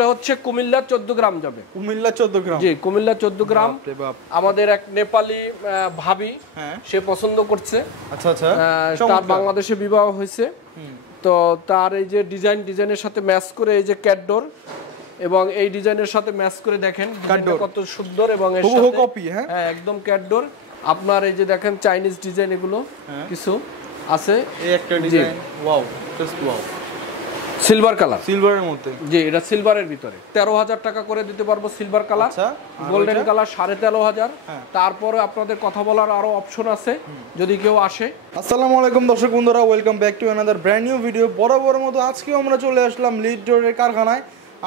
এটা হচ্ছে কুমিল্লা 14 গ্রাম যাবে। কুমিল্লা 14 গ্রাম? জি, কুমিল্লা 14 গ্রাম। আমাদের এক নেপালি ভাবি সে পছন্দ করছে। আচ্ছা আচ্ছা। তার বাংলাদেশে বিবাহ হয়েছে, তো তার এই যে ডিজাইনের সাথে ম্যাচ করে এই যে ক্যাটডোর এবং এই ডিজাইনের সাথে ম্যাচ করে দেখেন কত সুন্দর এবং এর সাথে কপি। হ্যাঁ একদম ক্যাটডোর। আপনার এই যে দেখেন চাইনিজ ডিজাইন এগুলো কিছু আছে। এই একটা design, wow, just wow. Silver colour, সিলভারের মধ্যে। জি, এটা সিলভারের ভিতরে 13,000 টাকা করে দিতে পারবো সিলভার কালার। আচ্ছা, গোল্ডেন কালার 13,500। তারপরে আপনাদের কথা বলার আরো অপশন আছে যদি কেউ আসে। আসসালামু আলাইকুম দর্শক বন্ধুরা, welcome back to another brand new video. বরাবর মতো আজকেও আমরা চলে আসলাম লিড ডোরের কারখানায়।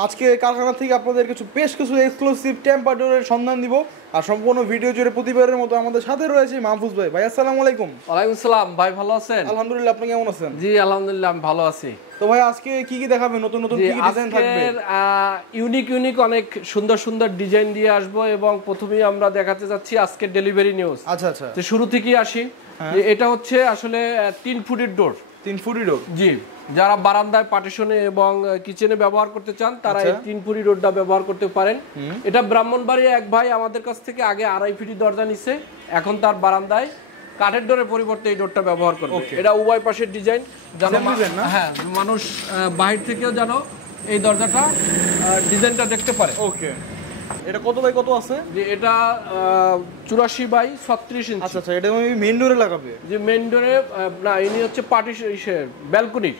আজকে কারখানা থেকে আপনাদের বেশ কিছু এক্সক্লুসিভ টেম্পার ডোরের সন্ধান দিব। আর সম্পূর্ণ ভিডিও জুড়ে প্রতিবারের মতো আমাদের সাথে রয়েছে মাহফুজ ভাই। ভাই আসসালামু আলাইকুম। ওয়ালাইকুম আসসালাম ভাই, ভালো আছেন? আলহামদুলিল্লাহ, আপনি কেমন আছেন? জি আলহামদুলিল্লাহ, আমি ভালো আছি। তো ভাই আজকে কি কি দেখাবেন, নতুন নতুন কি কি ডিজাইন থাকবে? ইউনিক অনেক সুন্দর ডিজাইন দিয়ে আসবো এবং প্রথমেই আমরা দেখাতে যাচ্ছি আজকে ডেলিভারি নিউজ। আচ্ছা আচ্ছা, তো শুরু থেকেই আসি। এটা হচ্ছে আসলে 3 ফুটের ডোর। 3 ফুটের ডোর? জি, যারা বারান্দায় পার্টিশনে এবং কিচেনে ব্যবহার করতে চান তারা এই 3 ফুটি ডোরটা ব্যবহার করতে পারেন। এটা ব্রাহ্মণবাড়িয়া এক ভাই আমাদের কাছ থেকে আগে 2.5 ফিটি দরজা নিছে, এখন তার বারান্দায় কাঠের ডোরের পরিবর্তে এই ডোরটা ব্যবহার করবে। এটা উভয় পাশের ডিজাইন, জানো হ্যাঁ, মানুষ বাহির থেকেও জানো এই দরজাটা ডিজাইনটা দেখতে পারে। ওকে, এটা কত বাই কত আছে? যে এটা 84 বাই 36 ইঞ্চি। আচ্ছা আচ্ছা, এটা আমি মেইন ডোরে লাগাবে? যে মেইন ডোরে না, ইনি হচ্ছে পার্টিশন ব্যালকনি।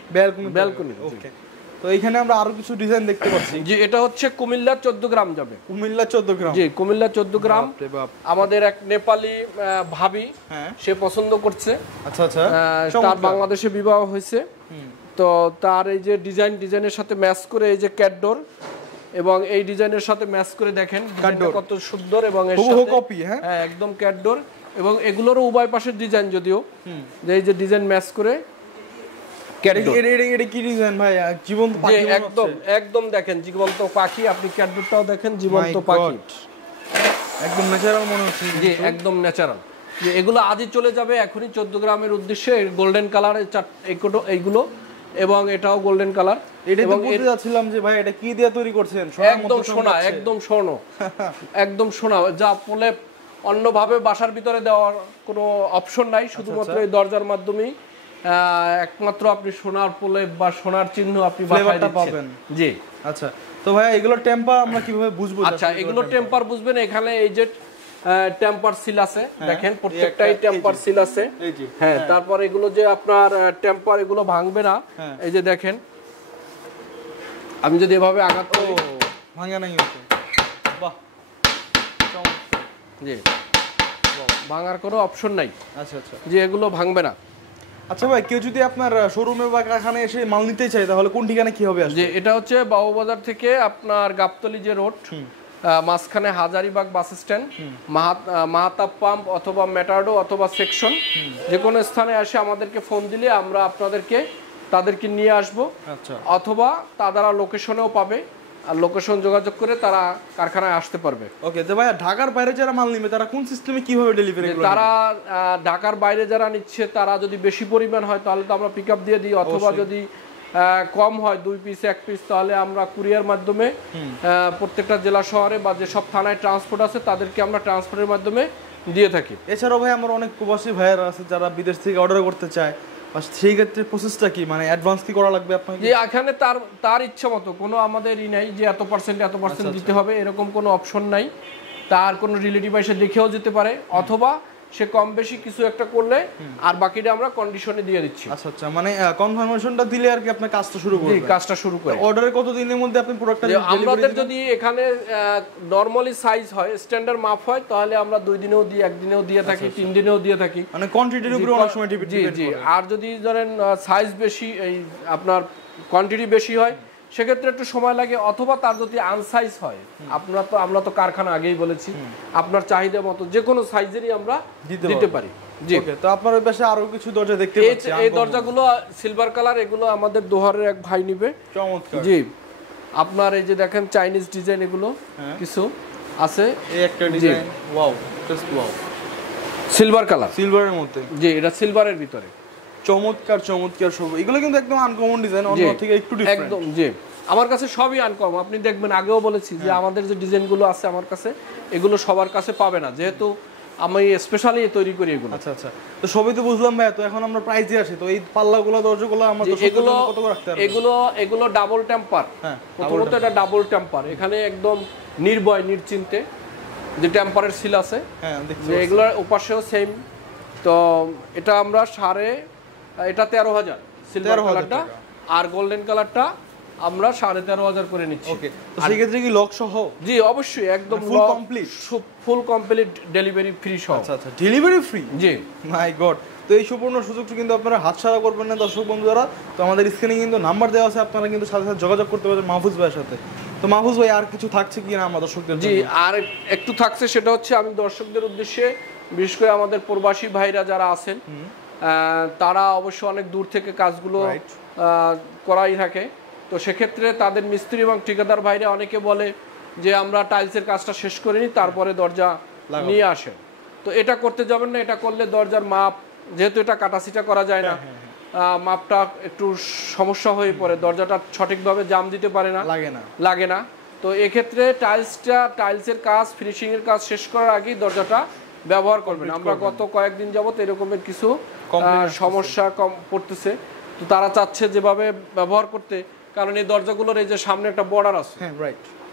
ওকে, তো এখানে আমরা আরো কিছু ডিজাইন দেখতে পাচ্ছি। জি, এটা হচ্ছে কুমিল্লা 14 গ্রাম যাবে। কুমিল্লা 14 গ্রাম? জি, কুমিল্লা 14 গ্রাম। আমাদের এক নেপালি ভাবি সে পছন্দ করছে। আচ্ছা আচ্ছা, তার বাংলাদেশে বিবাহ হয়েছে, তো তার এই যে ডিজাইনের সাথে ম্যাচ করে এই যে ক্যাটডোর এবং এই ডিজাইনের সাথে ম্যাচ করে দেখেন কত সুন্দর এবং এর সাথে কপি। হ্যাঁ একদম ক্যাটডোর এবং এগুলোরও উভয় পাশের ডিজাইন, যদিও যে এই যে ডিজাইন ম্যাচ করে ক্যাটডোর। এটা কি ডিজাইন ভাই? জীবন্ত পাখি একদম দেখেন জীবন্ত পাখি। আপনি ক্যাটডোরটাও দেখেন জীবন্ত পাখি, একদম ন্যাচারাল মনে হচ্ছে। জি, একদম ন্যাচারাল। যে এগুলো আজই চলে যাবে এখনই 14 গ্রামের উদ্দেশ্যে। গোল্ডেন কালার এইগুলো এবং এটাও গোল্ডেন কালার। এবং বলতে যাচ্ছিলাম যে ভাই এটা কি দিয়ে তৈরি করছেন? একদম সোনা, একদম স্বর্ণ, একদম সোনা, যা বলে অন্যভাবে বাসার ভিতরে দেওয়ার কোনো অপশন নাই। শুধুমাত্র এই দরজার মাধ্যমেই একমাত্র আপনি সোনার প্রলেপ বা সোনার চিহ্ন আপনি বাসায় পাবেন। জি আচ্ছা, তো ভাই এগুলো টেম্পার আমরা কিভাবে বুঝবো? আচ্ছা, এগুলো টেম্পার বুঝবেন, এখানে এই যে টেম্পার সিল আছে, দেখেন প্রত্যেকটাই টেম্পার সিল আছে। হ্যাঁ, তারপর এগুলো যে আপনার টেম্পার, এগুলো ভাঙবে না। এই যে দেখেন, আমি যদি এভাবে আঘাত করি ভাঙা নাই। বাহ, জি, ভাঙার কোনো অপশন নাই। আচ্ছা আচ্ছা, যে এগুলো ভাঙবে না। আচ্ছা ভাই, কেউ যদি আপনার শোরুমে বা কারখানায় এসে মাল নিতে চায় তাহলে কোন ঠিকানা কি হবে? যে এটা হচ্ছে বাবুবাজার থেকে আপনার গাবতলী যে রোড, মাঝখানে Hazaribagh bus stand, Mahtab pump অথবা মেটাডো অথবা সেকশন, যে কোনো স্থানে এসে আমাদেরকে ফোন দিলে আমরা তাদেরকে নিয়ে আসব। আচ্ছা, অথবা তারা লোকেশনেও পাবে, আর লোকেশন যোগাযোগ করে তারা কারখানায় আসতে পারবে। ওকে, তো ভাই ঢাকার বাইরে যারা মাল নেবে তারা কোন সিস্টেমে কিভাবে ডেলিভারি করবে? তারা ঢাকার বাইরে যারা নিচ্ছে তারা যদি বেশি পরিমাণ হয় তাহলে তো আমরা পিকআপ দিয়ে দিই, অথবা যদি কম হয় 2 পিস 1 পিস তাহলে আমরা কুরিয়ার মাধ্যমে প্রত্যেকটা জেলা শহরে বা যেসব থানায় ট্রান্সপোর্ট আছে তাদেরকে আমরা ট্রান্সপোর্টের মাধ্যমে দিয়ে থাকি। এছাড়াও ভাই আমার অনেক প্রবাসী ভাইয়েরা আছে যারা বিদেশ থেকে অর্ডার করতে চায়, সেই ক্ষেত্রে প্রসেসটা কি, মানে অ্যাডভান্স কি করা লাগবে আপনাকে? যে এখানে তার ইচ্ছা মতো কোনো আমাদেরই নাই যে এত পার্সেন্ট দিতে হবে, এরকম কোনো অপশন নাই। তার কোনো রিলেটিভ এসে দেখেও যেতে পারে, অথবা সে কম বেশি কিছু একটা করলে আর বাকিটা আমরা কন্ডিশনে দিয়ে দিচ্ছি। আচ্ছা আচ্ছা, মানে কনফার্মেশনটা দিলে আর কি আপনার কাজটা শুরু করবে? কাজটা শুরু করে অর্ডারের কত দিনের মধ্যে আপনি প্রোডাক্টটা আমাদের যদি এখানে নরমালি সাইজ হয়, স্ট্যান্ডার্ড মাপ হয়, তাহলে আমরা 2 দিনেও দিই, 1 দিনেও দিয়ে থাকি, 3 দিনেও দিয়ে থাকি, মানে কোয়ান্টিটির উপরে অনেক সময় ডিপেন্ড করে। জি, আর যদি ধরেন সাইজ বেশি, এই আপনার কোয়ান্টিটি বেশি হয় সেক্ষেত্রে একটু সময় লাগে, অথবা তার যদি আনসাইজ হয়, আমরা তো কারখানা আগেই বলেছি আপনার চাহিদা মতো যে কোনো সাইজেরই আমরা দিতে পারি। জি, ওকে, তো আপনার ওই পাশে আরো কিছু দরজা দেখতে পাচ্ছি। এই দরজাগুলো সিলভার কালার, এগুলো আমাদের দোহারের এক ভাই নিবে। চমৎকার। জি, আপনার এই যে দেখেন চাইনিজ ডিজাইন এগুলো কিছু আছে। এই একটা design, wow, just wow, silver colour, সিলভারের মধ্যে। জি, এটা সিলভারের ভিতরে চমৎকার সব। এগুলো কিন্তু একদম আনকমন ডিজাইন, অন্য থেকে একটু ডিফারেন্ট। একদম, জি, আমার কাছে সবই আনকমন। আপনি দেখবেন আগেও বলেছি যে আমাদের যে ডিজাইনগুলো আছে আমার কাছে এগুলো সবার কাছে পাবে না, যেহেতু আমি স্পেশালি তৈরি করি এগুলো। আচ্ছা আচ্ছা, তো সবই তো বুঝলাম ভাই, তো এখন আমরা প্রাইজে আসি, তো এই পাল্লাগুলো দরজাগুলো আমরা এগুলো কত করে রাখতে পারবো? এগুলো ডাবল টেম্পার। হ্যাঁ, প্রথমত এটা ডাবল টেম্পার, এখানে একদম নির্ভয় নিশ্চিন্তে যে টেম্পারের সিল আছে। হ্যাঁ দেখছি, যে এগুলোর উপাশেও সেম। তো এটা আমরা এটা 13,000 সিলভার কালারটা, আর গোল্ডেন কালারটা আমরা 13,500 করে নিচ্ছি। ওকে, তো সেই ক্ষেত্রে কি লক সহ? জি অবশ্যই, একদম full complete, full complete delivery free সহ। আচ্ছা আচ্ছা, ডেলিভারি ফ্রি? জি, মাই গড। তো এই সুবর্ণ সুযোগটা কিন্তু আপনারা হাতছাড়া করবেন না দর্শক বন্ধুরা। তো আমাদের স্ক্রিনে কিন্তু নাম্বার দেওয়া আছে, আপনারা কিন্তু সাথে সাথে যোগাযোগ করতে পারবেন মাহফুজ ভাইয়ের সাথে। তো মাহফুজ ভাই আর কিছু থাকছে কি না আমার দর্শকদের? জি, আর একটু থাকছে, সেটা হচ্ছে আমি দর্শকদের উদ্দেশ্যে, বিশেষ করে আমাদের প্রবাসী ভাইরা যারা আছেন তারা অবশ্য অনেক দূর থেকে কাজগুলো করাই থাকে। তো সেক্ষেত্রে তাদের মিস্ত্রি এবং ঠিকাদার ভাইরা অনেকে বলে যে আমরা টাইলসের কাজটা শেষ করে নিই তারপরে দরজা নিয়ে আসেন। তো এটা করতে যাবেন না, এটা করলে দরজার মাপ, যেহেতু এটা কাটাছিটা করা যায় না, মাপটা একটু সমস্যা হয়ে পড়ে, দরজাটা সঠিকভাবে জাম দিতে পারে না, লাগে না। তো এক্ষেত্রে টাইলসের কাজ, ফিনিশিং এর কাজ শেষ করার আগেই দরজাটা ব্যবহার করবেন। আমরা গত কয়েকদিন যাবত এরকমের কিছু সমস্যা পড়তেছে, তো তারা চাচ্ছে যেভাবে ব্যবহার করতে, কারণ এই দরজাগুলোর এই যে সামনে একটা বর্ডার আছে,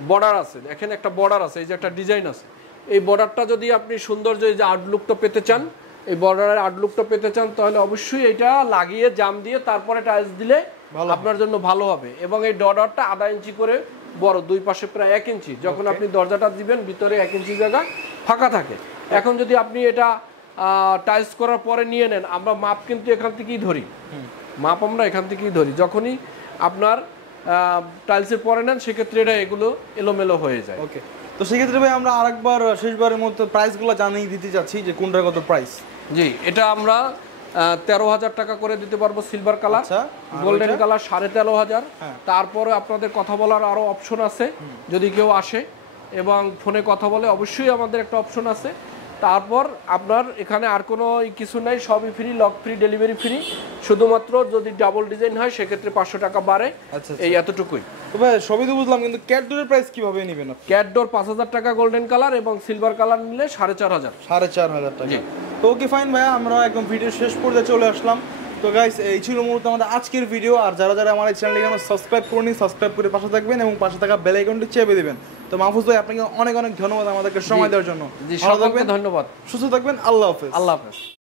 বর্ডার আছে, এখানে একটা বর্ডার আছে, এই যে একটা ডিজাইন আছে, এই বর্ডারটা যদি আপনি সৌন্দর্য, এই যে আউটলুকটা পেতে চান, এই বর্ডারের আউটলুকটা পেতে চান, তাহলে অবশ্যই এটা লাগিয়ে জাম দিয়ে তারপরে টাইলস দিলে আপনার জন্য ভালো হবে। এবং এই বর্ডারটা 1/2 ইঞ্চি করে বড়, দুই পাশে প্রায় 1 ইঞ্চি। যখন আপনি দরজাটা দিবেন ভিতরে 1 ইঞ্চি জায়গা ফাঁকা থাকে। এখন যদি আপনি এটা টাইলস করার পরে নিয়ে নেন, আমরা মাপ কিন্তু এখান থেকেই ধরি, যখনই আপনার টাইলসের পরে নেন সেক্ষেত্রে এটা এগুলো এলোমেলো হয়ে যায়। ওকে, তো সেক্ষেত্রে ভাই আমরা আরেকবার শেষবারের মতো প্রাইসগুলো জানিয়ে দিতে চাচ্ছি যে কোনটার কত প্রাইস। জি, এটা আমরা 13,000 টাকা করে দিতে পারবো সিলভার কালার, গোল্ডেন কালার 13,500। তারপরে আপনাদের কথা বলার আরো অপশন আছে, যদি কেউ আসে এবং ফোনে কথা বলে অবশ্যই আমাদের একটা অপশন আছে। তারপর আপনার এখানে আর কোনো কিছু নাই, সবই free, lock free, delivery free. শুধুমাত্র যদি ডাবল ডিজাইন হয় সেক্ষেত্রে 500 টাকা বাড়ে, এই এতটুকুই। তো ভাই সবই তো বুঝলাম, কিন্তু ক্যাট ডোরের প্রাইস কিভাবে নেবেন? ক্যাট ডোর 5,000 টাকা গোল্ডেন কালার, এবং সিলভার কালার নিলে 4,500 টাকা। তো ওকে ফাইন ভাইয়া, আমরা একদম ভিডিও শেষ পর্যায়ে চলে আসলাম। তো গাইস, এই ছিল মূলত আমাদের আজকের ভিডিও। আর যারা যারা আমার এই চ্যানেলটি কেন সাবস্ক্রাইব করেনি, সাবস্ক্রাইব করে পাশে থাকবেন এবং পাশে থাকা বেল আইকনটি চেপে দিবেন। তো মাহফুজ ভাই, আপনাকে অনেক অনেক ধন্যবাদ আমাদেরকে সময় দেওয়ার জন্য। ধন্যবাদ, সুস্থ থাকবেন, আল্লাহ হাফেজ।